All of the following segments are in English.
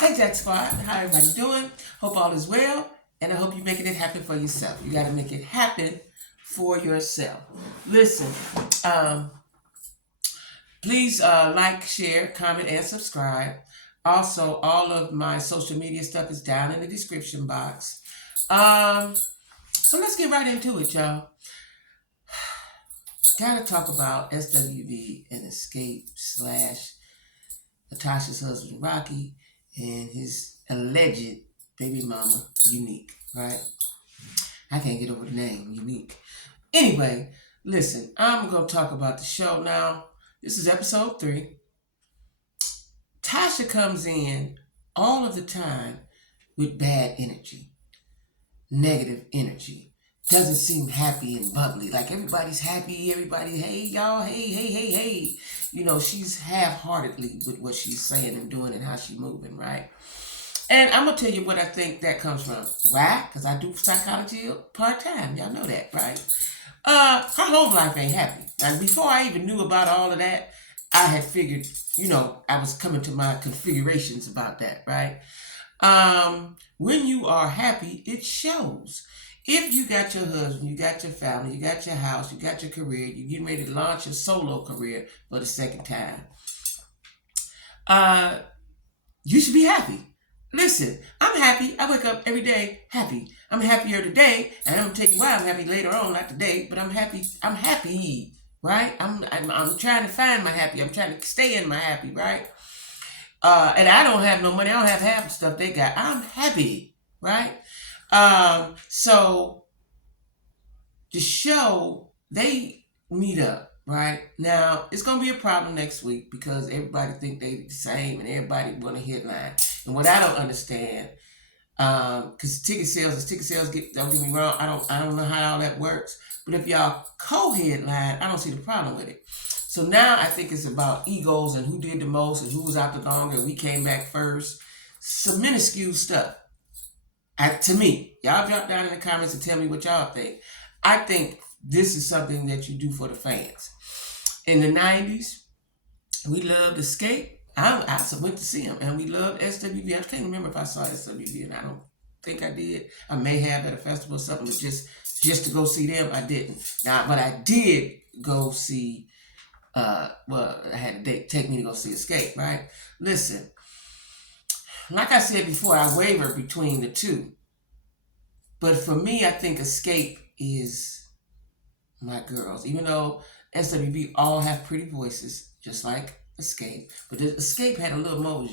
Hey Jack Squad, how everybody doing? Hope all is well, and I hope you're making it happen for yourself. You got to make it happen for yourself. Listen, please like, share, comment, and subscribe. Also, all of my social media stuff is down in the description box. So let's get right into it, y'all. Gotta talk about SWV and XSCAPE / Natasha's husband Rocky and his alleged baby mama Unique, right? I can't get over the name Unique. Anyway, listen, I'm gonna talk about the show now. This is episode 3. Tasha comes in all of the time with bad energy, negative energy. Doesn't seem happy and bubbly. Like everybody's happy, everybody, hey y'all, hey. You know, she's half-heartedly with what she's saying and doing and how she's moving, right? And I'm going to tell you what I think that comes from. Why? Because I do psychology part-time. Y'all know that, right? Her home life ain't happy. Now, before I even knew about all of that, I had figured, I was coming to my configurations about that, right? When you are happy, it shows. If you got your husband, you got your family, you got your house, you got your career, you're getting ready to launch your solo career for the second time, you should be happy. Listen, I'm happy. I wake up every day happy. I'm happier today, and I'm gonna tell you why I'm happy later on, not today, but I'm happy. I'm happy, right? I'm trying to find my happy. I'm trying to stay in my happy, right? And I don't have no money. I don't have half the stuff they got. I'm happy, right? So the show, they meet up, right? Now, it's going to be a problem next week because everybody think they the same and everybody want a headline. And what I don't understand, because ticket sales, don't get me wrong, I don't know how all that works. But if y'all co-headline, I don't see the problem with it. So now I think it's about egos and who did the most and who was out the longer and we came back first. Some minuscule stuff. To me, y'all drop down in the comments and tell me what y'all think. I think this is something that you do for the fans. In the 90s, we loved XSCAPE. I went to see them, and we loved SWV. I can't remember if I saw SWV, and I don't think I did. I may have at a festival or something, but just to go see them, I didn't. Now, but I did go see, I had a date take me to go see XSCAPE, right? Listen. Like I said before, I waver between the two. But for me, I think XSCAPE is my girls. Even though SWV all have pretty voices, just like XSCAPE. But XSCAPE had a little more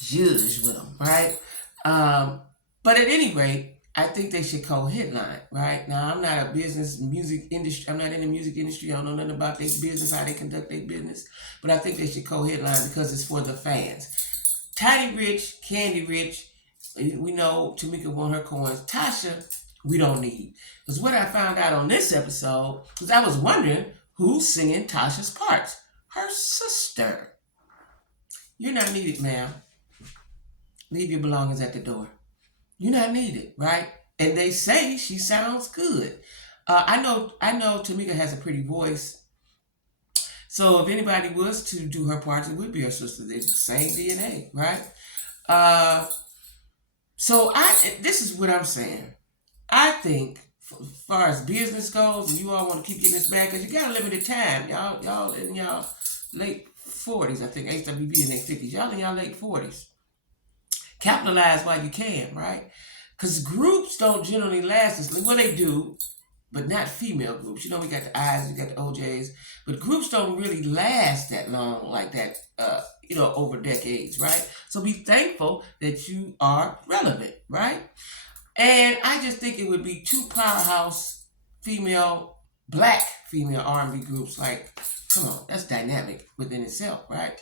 zhuzh with them, right? But at any rate, I think they should co-headline, right? Now, I'm not music industry. I'm not in the music industry. I don't know nothing about their business, how they conduct their business. But I think they should co-headline because it's for the fans. Tiny Rich, Candy Rich, we know Tamika won her coins. Tasha, we don't need. Because what I found out on this episode, because I was wondering who's singing Tasha's parts. Her sister. You're not needed, ma'am. Leave your belongings at the door. You're not needed, right? And they say she sounds good. I know Tamika has a pretty voice. So if anybody was to do her parts, it would be her sister. They're the same DNA, right? So this is what I'm saying. I think, as far as business goes, and you all want to keep getting this back, because you got a limited time. Y'all in y'all late 40s, I think. SWV in their 50s. Y'all in y'all late 40s. Capitalize while you can, right? Because groups don't generally last as long. Well, they do, but not female groups. We got the I's, we got the OJs, but groups don't really last that long like that, over decades, right? So be thankful that you are relevant, right? And I just think it would be 2 powerhouse black female R&B groups. Like, come on, that's dynamic within itself, right?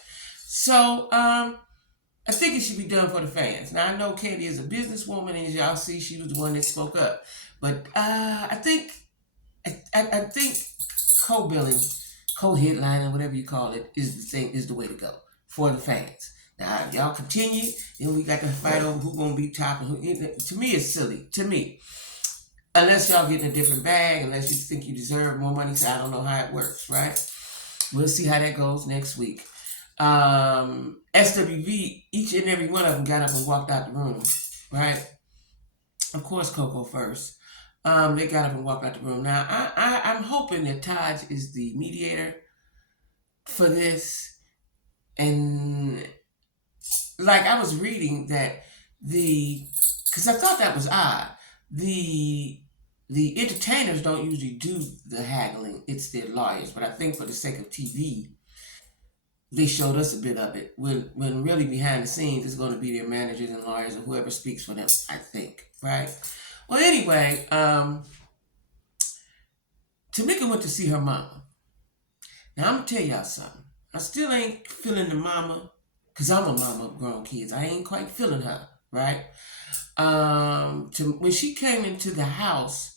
So, I think it should be done for the fans. Now, I know Candy is a businesswoman, and as y'all see, she was the one that spoke up. But I think co-billing, co-headlining, whatever you call it, is the way to go for the fans. Now, y'all continue, then we got to fight over who's going to be top. And to me, it's silly. To me. Unless y'all get in a different bag, unless you think you deserve more money, so I don't know how it works, right? We'll see how that goes next week. SWV, each and every one of them got up and walked out the room, right? Of course, Coco first. They got up and walked out the room. Now, I'm hoping that Taj is the mediator for this. And like I was reading that because I thought that was odd. The entertainers don't usually do the haggling; it's their lawyers. But I think for the sake of TV, they showed us a bit of it. When really behind the scenes, it's going to be their managers and lawyers or whoever speaks for them. I think, right? Well, anyway, Tamika went to see her mama. Now I'm gonna tell y'all something. I still ain't feeling the mama, cause I'm a mama of grown kids. I ain't quite feeling her, right? When she came into the house,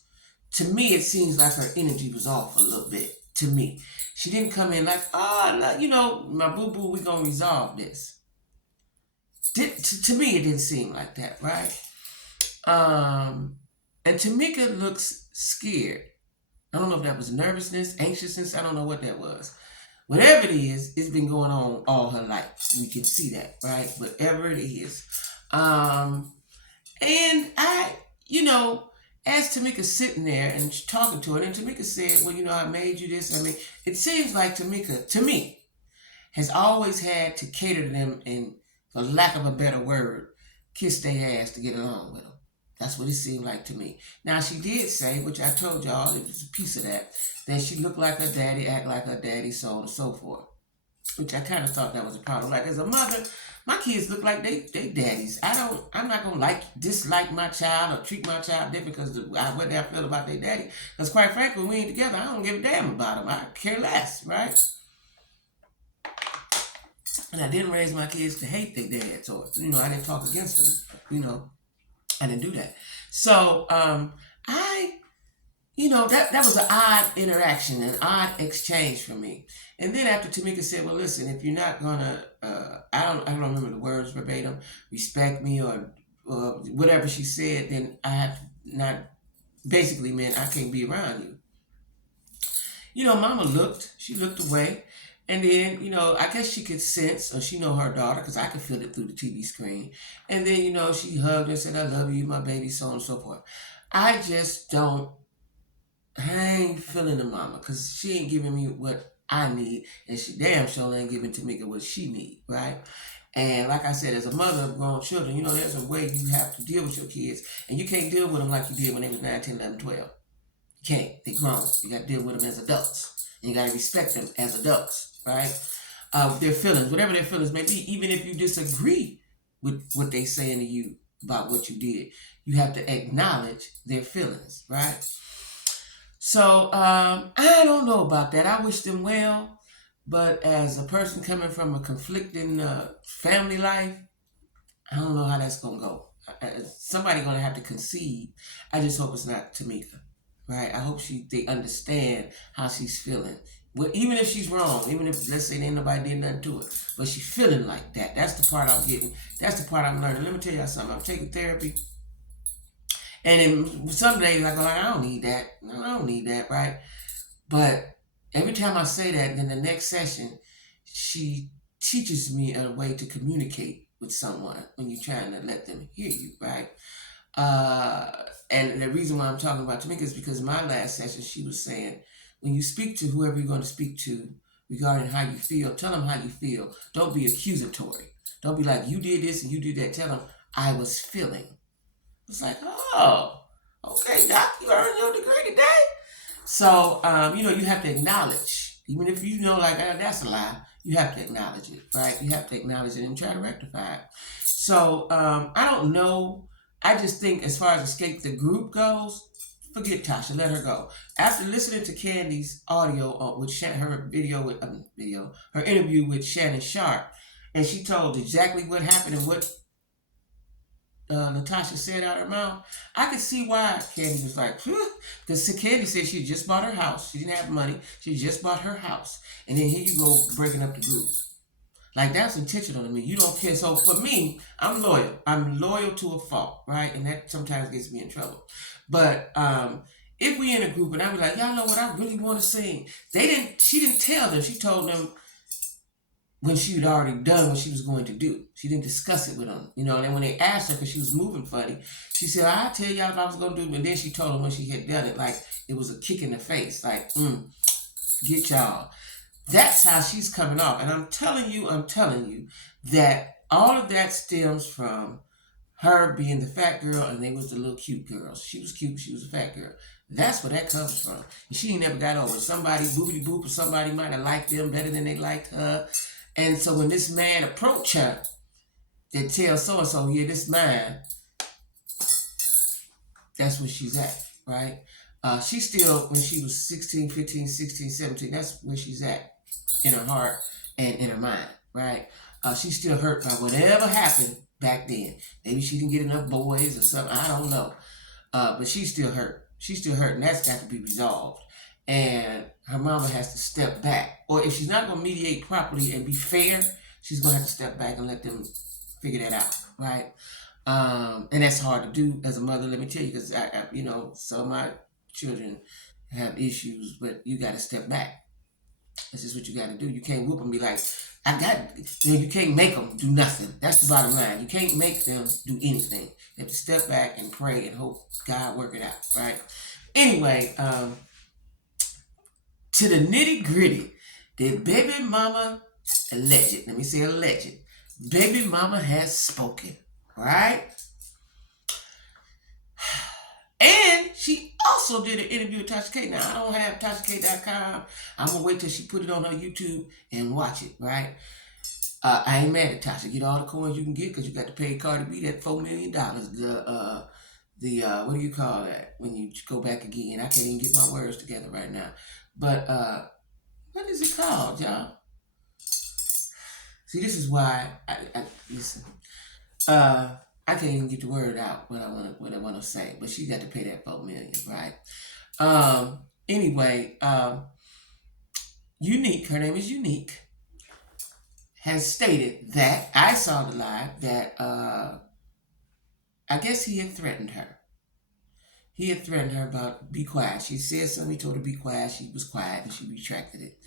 to me it seems like her energy was off a little bit. To me, she didn't come in like, oh, my boo boo, we gonna resolve this. To me, it didn't seem like that, right? And Tamika looks scared. I don't know if that was nervousness, anxiousness. I don't know what that was. Whatever it is, it's been going on all her life. We can see that, right? Whatever it is. And as Tamika sitting there and talking to her, and Tamika said, well, I made you this. I mean, it seems like Tamika, to me, has always had to cater to them and, for lack of a better word, kiss their ass to get along with them. That's what it seemed like to me. Now, she did say, which I told y'all, it was a piece of that she looked like her daddy, act like her daddy, so on and so forth. Which I kind of thought that was a problem. Like, as a mother, my kids look like they daddies. I'm not going to dislike my child or treat my child different because what they feel about their daddy. Because quite frankly, when we ain't together, I don't give a damn about them. I care less, right? And I didn't raise my kids to hate their dads, or I didn't talk against them. I didn't do that. So that was an odd interaction, an odd exchange for me. And then after Tamika said, well, listen, if you're not gonna, I don't remember the words verbatim, respect me or whatever she said, then I have to not, basically meant I can't be around you. Mama she looked away. And then, I guess she could sense, or she know her daughter, because I could feel it through the TV screen. And then, she hugged her and said, I love you, my baby, so on and so forth. I ain't feeling the mama, because she ain't giving me what I need, and she damn sure ain't giving Tamika what she need, right? And like I said, as a mother of grown children, there's a way you have to deal with your kids, and you can't deal with them like you did when they was 9, 10, 11, 12. You can't. They grown. You got to deal with them as adults. And you got to respect them as adults. Right? Their feelings, whatever their feelings may be, even if you disagree with what they saying to you about what you did, you have to acknowledge their feelings, right? So I don't know about that. I wish them well, but as a person coming from a conflicting family life, I don't know how that's gonna go. Somebody gonna have to concede. I just hope it's not Tamika, right? I hope they understand how she's feeling. Well, even if she's wrong, even if, let's say, ain't nobody did nothing to it, but she's feeling like that. That's the part I'm getting. That's the part I'm learning. Let me tell y'all something. I'm taking therapy. And in some days, I go like, I don't need that. No, I don't need that, right? But every time I say that, then the next session, she teaches me a way to communicate with someone when you're trying to let them hear you, right? And the reason why I'm talking about Tamika is because my last session, she was saying, when you speak to whoever you're going to speak to regarding how you feel, tell them how you feel. Don't be accusatory. Don't be like, you did this and you did that. Tell them, I was feeling. It's like, oh, okay, Doc, you earned your degree today. So, you have to acknowledge, even if like, that's a lie, you have to acknowledge it, right? You have to acknowledge it and try to rectify it. So, I don't know. I just think as far as XSCAPE the group goes, forget Tasha, let her go. After listening to Candy's audio with her her interview with Shannon Sharp, and she told exactly what happened and what Natasha said out of her mouth, I could see why Candy was like, because Candy said she just bought her house. She didn't have money. She just bought her house. And then here you go breaking up the group. Like, that's intentional to me. You don't care. So for me, I'm loyal. I'm loyal to a fault, right? And that sometimes gets me in trouble. But if we in a group and I be like, y'all know what I really want to sing. She didn't tell them. She told them, when she had already done what she was going to do. She didn't discuss it with them, you know. And then when they asked her, because she was moving funny, she said, "I'll tell y'all if I was going to do it." And then she told them when she had done it, like it was a kick in the face, like, get y'all. That's how she's coming off. And I'm telling you that all of that stems from her being the fat girl and they was the little cute girls. She was cute, she was a fat girl. That's where that comes from. And she ain't never got over it. Somebody boopity boop or somebody might have liked them better than they liked her. And so when this man approached her, they tell so-and-so, yeah, this man, that's where she's at, right? She still, when she was 16, 15, 16, 17, that's where she's at in her heart and in her mind, right? She's still hurt by whatever happened back then. Maybe she didn't get enough boys or something. I don't know. But she's still hurt. She's still hurt, and that's got to be resolved. And her mama has to step back. Or if she's not going to mediate properly and be fair, she's going to have to step back and let them figure that out, right? And that's hard to do as a mother, let me tell you, because you know, some of my children have issues, but you got to step back. This is what you got to do. You can't whoop them and be like, you can't make them do nothing. That's the bottom line. You can't make them do anything. You have to step back and pray and hope God work it out, right? Anyway, to the nitty gritty, the baby mama alleged, let me say alleged, baby mama has spoken, right? And she also did an interview with Tasha K. Now, I don't have TashaK.com. I'm going to wait till she put it on her YouTube and watch it, right? I ain't mad at Tasha. Get all the coins you can get because you got to pay Cardi B that $4 million. What do you call that when you go back again? I can't even get my words together right now. But what is it called, y'all? See, this is why I listen. I can't even get the word out what I want to say, but she got to pay that $4 million, right? Anyway, Unique, her name is Unique, has stated that I saw the live that I guess he had threatened her. He had threatened her about be quiet. She said something. He told her to be quiet. She was quiet and she retracted it.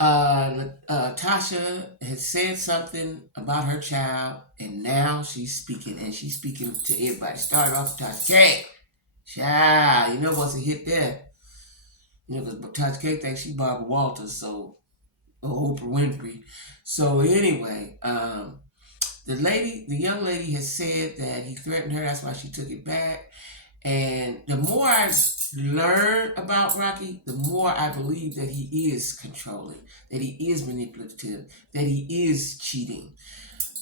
Tasha had said something about her child, and now she's speaking, and she's speaking to everybody. Started off with Tasha K. Child, you know, once it hit there, you know, because Tasha K thinks she Barbara Walters, so Oprah Winfrey. So anyway, the young lady has said that he threatened her. That's why she took it back. And the more I learn about Rocky, the more I believe that he is controlling, that he is manipulative, that he is cheating.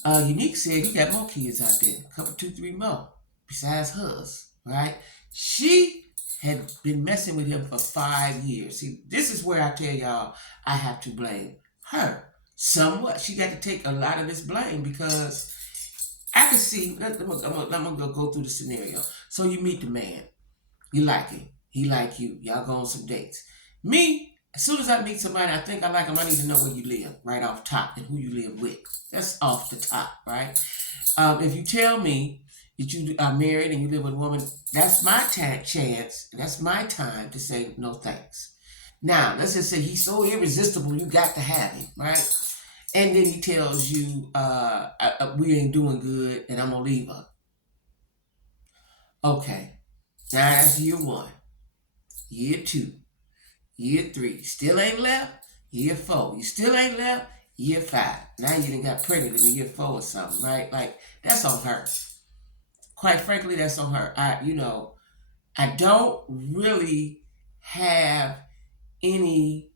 Unique said he got more kids out there, a couple, 2, 3 more, besides hers, right? She had been messing with him for 5 years. See, this is where I tell y'all I have to blame her somewhat. She got to take a lot of this blame because I can see, I'm going to go through the scenario. So you meet the man. You like him. He like you. Y'all go on some dates. Me, as soon as I meet somebody I think I like him, I need to know where you live right off top and who you live with. That's off the top, right? If you tell me that you are married and you live with a woman, that's my chance. That's my time to say no thanks. Now, let's just say he's so irresistible, you got to have him, right? And then he tells you, we ain't doing good and I'm going to leave her. Okay. Now that's year 1. Year 2. Year 3. Still ain't left. Year 4. You still ain't left. Year 5. Now you done got pregnant in year 4 or something, right? Like, that's on her. Quite frankly, that's on her. I don't really have any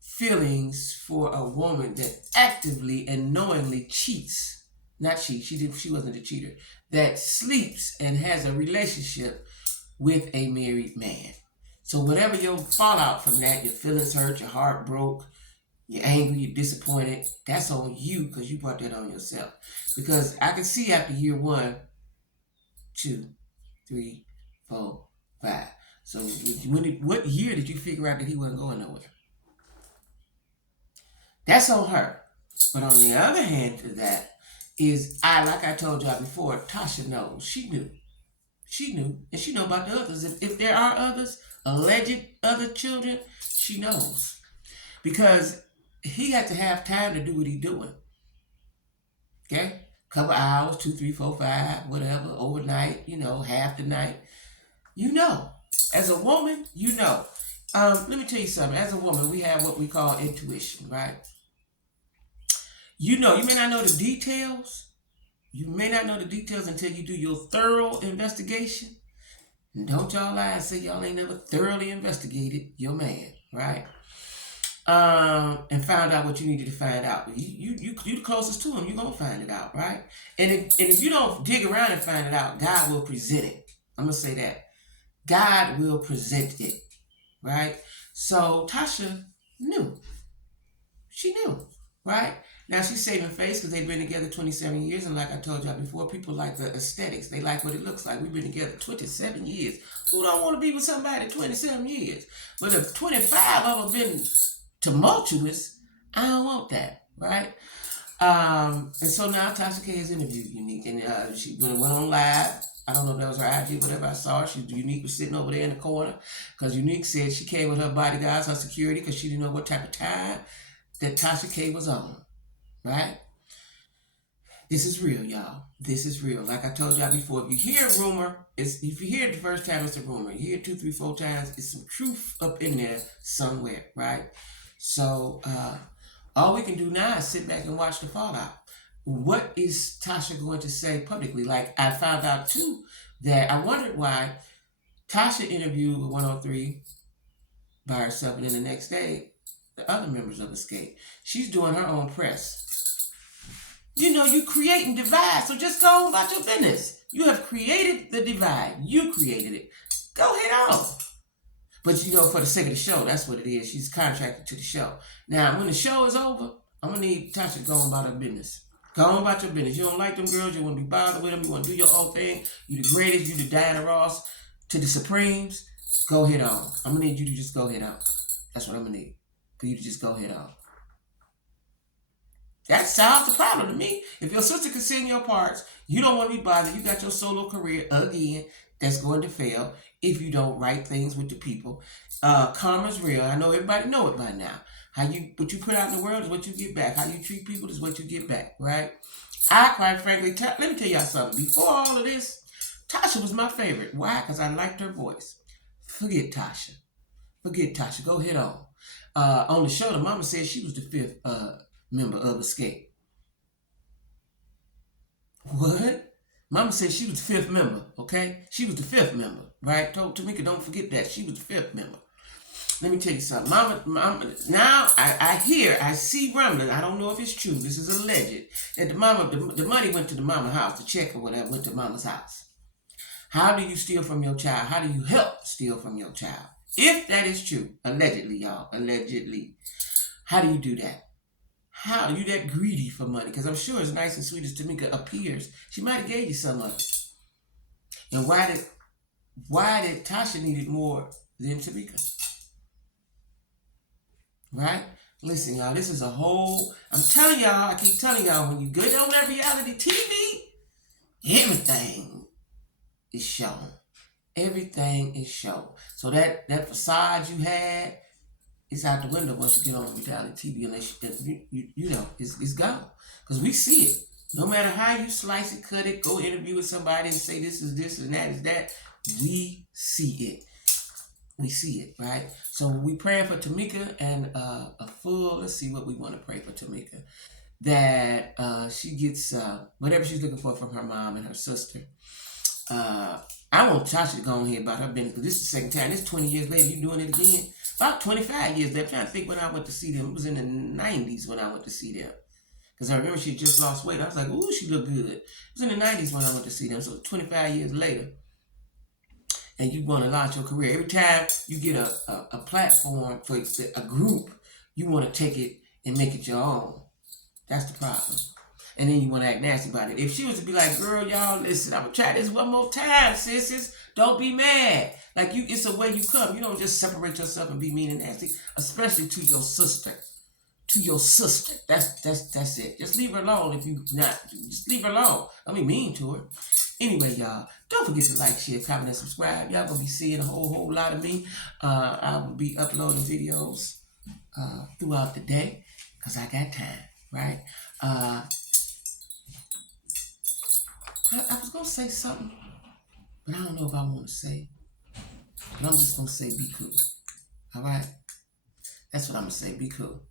feelings for a woman that actively and knowingly cheats. Not cheat. She wasn't a cheater. That sleeps and has a relationship with a married man. So whatever your fallout from that, your feelings hurt, your heart broke, you're angry, you're disappointed, that's on you because you brought that on yourself. Because I can see after year 1, 2, 3, 4, 5. So what year did you figure out that he wasn't going nowhere? That's on her. But on the other hand to that is, like I told y'all before, Tasha knows. She knew. And she know about the others. If there are others, alleged other children, she knows. Because he had to have time to do what he doing. Okay? Couple hours, 2, 3, 4, 5, whatever, overnight, half the night. As a woman, let me tell you something. As a woman, we have what we call intuition, right? You may not know the details. You may not know the details until you do your thorough investigation. And don't y'all lie and say y'all ain't never thoroughly investigated your man, right? And found out what you needed to find out. You the closest to him, you're gonna find it out, right? And if you don't dig around and find it out, God will present it. I'm gonna say that. God will present it, right? So Tasha knew. She knew, right? Now she's saving face because they've been together 27 years, and like I told y'all before, people like the aesthetics. They like what it looks like. We've been together 27 years. Who don't want to be with somebody 27 years? But if 25 of them been tumultuous, I don't want that, right? And so now Tasha K has interviewed Unique, and she went on live. I don't know if that was her idea, whatever. I saw her. Unique was sitting over there in the corner because Unique said she came with her bodyguards, her security, because she didn't know what type of time that Tasha K was on, right? This is real, y'all. This is real. Like I told y'all before, if you hear a rumor, if you hear it the first time, it's a rumor. You hear it 2, 3, 4 times, it's some truth up in there somewhere, right? So all we can do now is sit back and watch the fallout. What is Tasha going to say publicly? Like, I found out too that I wondered why Tasha interviewed with 103 by herself, and then the next day, the other members of XSCAPE. She's doing her own press. You create and divide, so just go on about your business. You have created the divide. You created it. Go head on. But for the sake of the show, that's what it is. She's contracted to the show. Now, when the show is over, I'm going to need Tasha to go on about her business. Go on about your business. You don't like them girls. You want to be bothered with them. You want to do your own thing. You the greatest. You the Diana Ross to the Supremes. Go head on. I'm going to need you to just go head on. That's what I'm going to need. For you to just go head on. That solves the problem to me. If your sister can sing your parts, you don't want to be bothered. You got your solo career again that's going to fail if you don't write things with the people. Karma's real. I know everybody know it by now. What you put out in the world is what you get back. How you treat people is what you get back, right? I, quite frankly, let me tell y'all something. Before all of this, Tasha was my favorite. Why? Because I liked her voice. Forget Tasha. Go head on. On the show, the mama said she was the 5th member of XSCAPE. What? Mama said she was the 5th member, okay? She was the 5th member, right? Told Tamika, don't forget that. She was the 5th member. Let me tell you something. Mama, now I see rumblings. I don't know if it's true. This is alleged. That the money went to the mama house. The check or whatever went to mama's house. How do you steal from your child? How do you help steal from your child? If that is true, allegedly, y'all, allegedly, how do you do that? How are you that greedy for money? Because I'm sure as nice and sweet as Tamika appears, she might have gave you some of it. And why did Tasha need it more than Tamika? Right? Listen, y'all, this is a whole... I'm telling y'all, I keep telling y'all, when you go on that reality TV, everything is shown. Everything is shown. So that facade you had, it's out the window once you get on reality TV, unless it's gone. Because we see it. No matter how you slice it, cut it, go interview with somebody and say this is this and that is that, we see it. We see it, right? So we praying for Tamika and let's see what we want to pray for Tamika. That she gets whatever she's looking for from her mom and her sister. I want Tasha to go on here about her business, because this is the second time. This 20 years later, you doing it again. About 25 years later. I'm trying to think when I went to see them. It was in the 90s when I went to see them. Because I remember she just lost weight. I was like, ooh, she looked good. It was in the 90s when I went to see them. So 25 years later. And you want to launch your career. Every time you get a platform for a group, you want to take it and make it your own. That's the problem. And then you want to act nasty about it. If she was to be like, girl, y'all, listen, I'm going to try this one more time, sisters. Don't be mad. Like, it's a way you come. You don't just separate yourself and be mean and nasty, especially to your sister. To your sister. That's it. Just leave her alone if you not. Just leave her alone. Don't be mean to her. Anyway, y'all, don't forget to like, share, comment, and subscribe. Y'all going to be seeing a whole lot of me. I will be uploading videos throughout the day. because I got time, right? I was going to say something, but I don't know if I want to say. But I'm just going to say be cool. All right? That's what I'm going to say. Be cool.